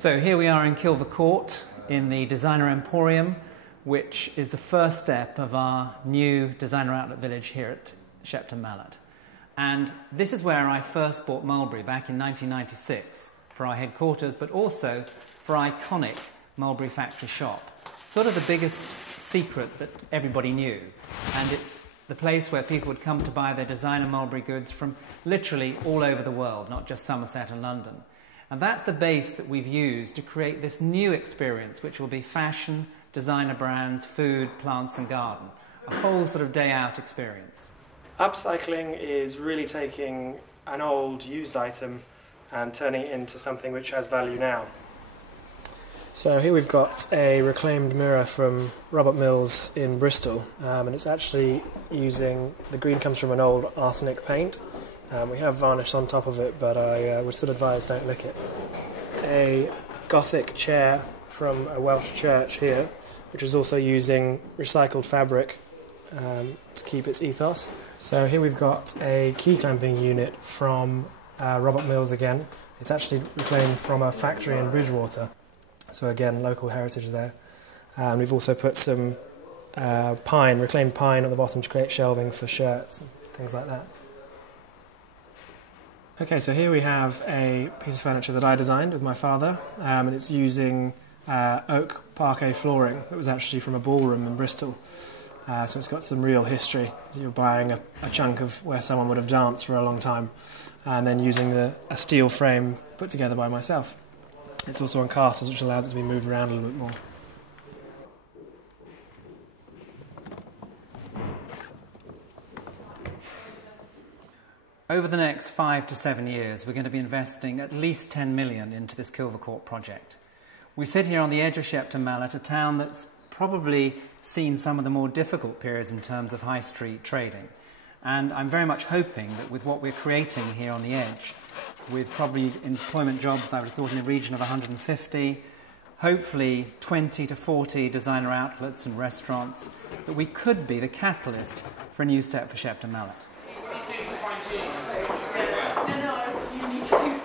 So here we are in Kilver Court in the Designer Emporium, which is the first step of our new designer outlet village here at Shepton Mallet. And this is where I first bought Mulberry back in 1996 for our headquarters, but also for our iconic Mulberry factory shop. Sort of the biggest secret that everybody knew. And it's the place where people would come to buy their designer Mulberry goods from literally all over the world, not just Somerset and London. And that's the base that we've used to create this new experience, which will be fashion, designer brands, food, plants and garden. A whole sort of day-out experience. Upcycling is really taking an old, used item and turning it into something which has value now. So here we've got a reclaimed mirror from Robert Mills in Bristol, and it's actually using, the green comes from an old arsenic paint. We have varnish on top of it, but I would still advise don't lick it. A Gothic chair from a Welsh church here, which is also using recycled fabric to keep its ethos. So here we've got a key clamping unit from Robert Mills again. It's actually reclaimed from a factory in Bridgewater. So again, local heritage there. And we've also put some reclaimed pine at the bottom to create shelving for shirts and things like that. Okay, so here we have a piece of furniture that I designed with my father, and it's using oak parquet flooring that was actually from a ballroom in Bristol. So it's got some real history. You're buying a chunk of where someone would have danced for a long time, and then using a steel frame put together by myself. It's also on casters, which allows it to be moved around a little bit more. Over the next 5 to 7 years, we're going to be investing at least 10 million into this Kilver Court project. We sit here on the edge of Shepton Mallet, a town that's probably seen some of the more difficult periods in terms of high street trading. And I'm very much hoping that with what we're creating here on the edge, with probably employment jobs, I would have thought in the region of 150, hopefully 20 to 40 designer outlets and restaurants, that we could be the catalyst for a new step for Shepton Mallet. No, you need to do